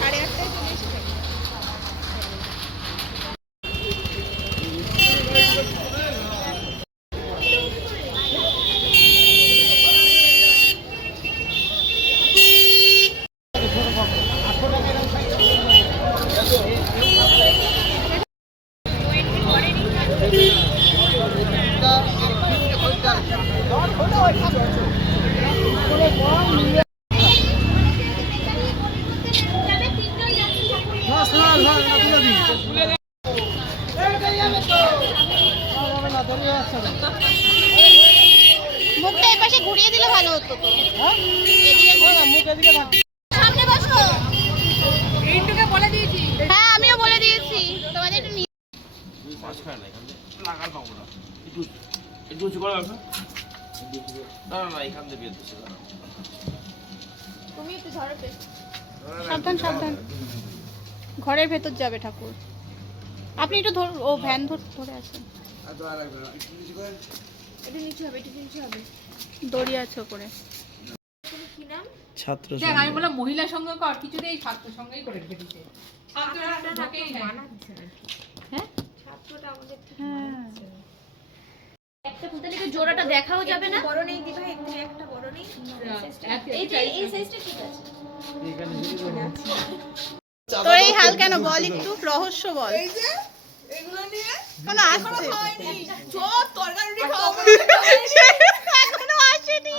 8:30টায় চলে এসে থাকি। মুখটা এই পাশে ঘুরিয়ে দিলে ভালো হতো তো। এদিকে সামনে বসো। রিন্টুকে বলে দিয়েছি। হ্যাঁ আমিও বলে দিয়েছি তোমাদের একটু মাছ খায় না এখান থেকে লাগাল পাবো না একটু একটু উঁচু করে রাখো না না এখান থেকে বের দিছে তুমি একটু ধরো সাবধান সাবধান ঘরের ভেতর যাবে ঠাকুর আপনি একটু ধর ও ভ্যান ধরে আসেন একটু নিচে হবে একটু নিচে হবে দড়ি আছে উপরে কি নাম ছাত্র দেখ আমি বললাম মহিলা সংঘ কর কিছুতেই ছাত্র সংঘই করে রেখে দিতে ছাত্ররা থাকেই মানাচ্ছে হ্যাঁ ছাত্রটা আমাদের ঠিক মানাচ্ছে একটা ফুটালিকে জোড়াটা দেখাও যাবে না বড় নেই দি ভাই এখানে একটা বড় নেই এই সাইজটা ঠিক আছে এখানে আছে তো এই হাল কেন বল একটু রহস্য বল এই যে এগুলো নিয়ে কোন আসছে চোর তরকারি খাওয়া এখনো আসেনি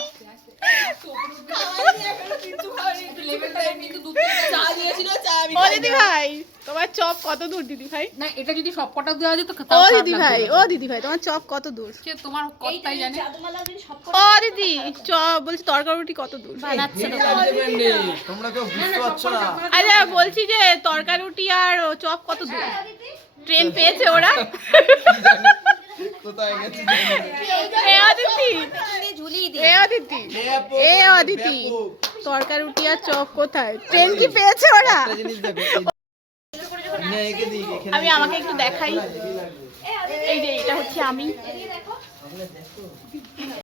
দিদি ভাই তোমার চপ কত দূর দিদি ভাই না এটা যদি সব কটা দেওয়া যেত ও দিদি ভাই তোমার চপ কত দূর তোমার কতটাই জানে ও দিদি চপ বলছি তরকারি রুটি কত দূর বানাচ্ছে তোমরা কেউ বুঝতে পারছো না আরে বলছি যে তরকারি রুটি আর চপ কত দূর ট্রেন পেয়েছে ওরা কোথায় গেছে অদিতি তরকারি রুটি আর চপ কোথায় ট্রেন কি পেয়েছে ওরা আমি আমাকে একটু দেখাই এই যে এটা হচ্ছে আমি